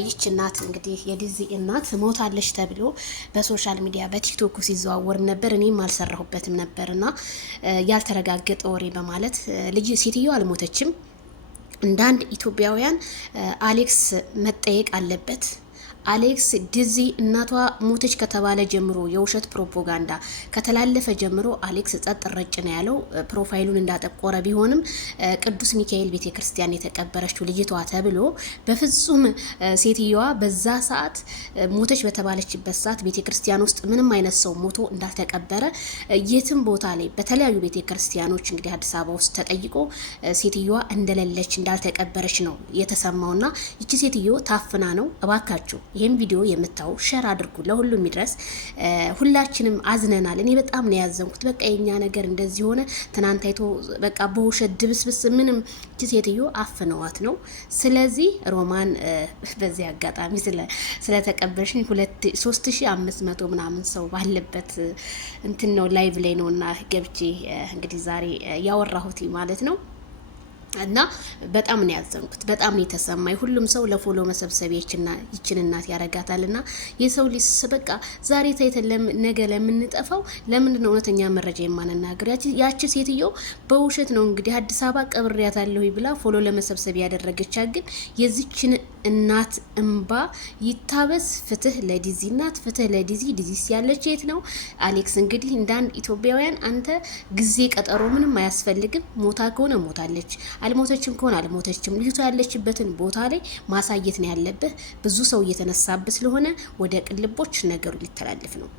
ይች እናት እንግዲህ የዲዚ እናት ሞታለች ተብሎ በሶሻል ሚዲያ በቲክቶክ ሲዘዋወር ነበር። እኔም አልሰራሁበትም ነበርና ያልተረጋገጠ ወሬ በማለት ልጅ ሴትየው አልሞተችም። እንደ አንድ ኢትዮጵያውያን አሌክስ መጠየቅ አለበት። አሌክስ ዲዚ እናቷ ሞተች ከተባለ ጀምሮ የውሸት ፕሮፓጋንዳ ከተላለፈ ጀምሮ አሌክስ ጸጥ ረጭ ነው ያለው። ፕሮፋይሉን እንዳጠቆረ ቢሆንም ቅዱስ ሚካኤል ቤተክርስቲያን የተቀበረችው ልጅቷ ተብሎ በፍጹም ሴትየዋ በዛ ሰዓት ሞተች በተባለችበት ሰዓት ቤተክርስቲያን ውስጥ ምንም አይነት ሰው ሞቶ እንዳልተቀበረ የትም ቦታ ላይ በተለያዩ ቤተክርስቲያኖች እንግዲህ አዲስ አበባ ውስጥ ተጠይቆ ሴትየዋ እንደሌለች እንዳልተቀበረች ነው የተሰማውና ይቺ ሴትዮ ታፍና ነው። እባካችሁ ይሄን ቪዲዮ የምታው ሼር አድርጉ፣ ለሁሉም ይድረስ። ሁላችንም አዝነናል። እኔ በጣም ነው ያዘንኩት። በቃ የኛ ነገር እንደዚህ ሆነ። ትናንት አይቶ በቃ በውሸት ድብስብስ ምንም ሴትዮ አፍነዋት ነው። ስለዚህ ሮማን በዚህ አጋጣሚ ስለተቀበልሽኝ 3500 ምናምን ሰው ባለበት እንትን ነው ላይቭ ላይ ነውና ገብቼ እንግዲህ ዛሬ ያወራሁት ማለት ነው። እና በጣም ነው ያዘንኩት። በጣም ነው የተሰማኝ። ሁሉም ሰው ለፎሎ መሰብሰቢያችንና ይችን እናት ያረጋታልና የሰው ልጅ በቃ ዛሬ ታይተለም ነገ ለምንጠፋው ለምንድን ነው እውነተኛ መረጃ የማንናገር? ያቺ ሴትዮ በውሸት ነው እንግዲህ አዲስ አበባ ቀብሬያታለሁ ብላ ፎሎ ለመሰብሰብ ያደረገቻ። ግን የዚችን እናት እንባ ይታበስ። ፍትህ ለዲዚ እናት፣ ፍትህ ለዲዚ። ዲዚ ያለች የት ነው? አሌክስ እንግዲህ እንዳንድ ኢትዮጵያውያን አንተ ጊዜ ቀጠሮ ምንም አያስፈልግም። ሞታ ከሆነ ሞታለች፣ አልሞተችም ከሆነ አልሞተችም። ልጅቷ ያለችበትን ቦታ ላይ ማሳየት ነው ያለብህ። ብዙ ሰው እየተነሳብህ ስለሆነ ወደ ቅልቦች ነገሩ ሊተላለፍ ነው።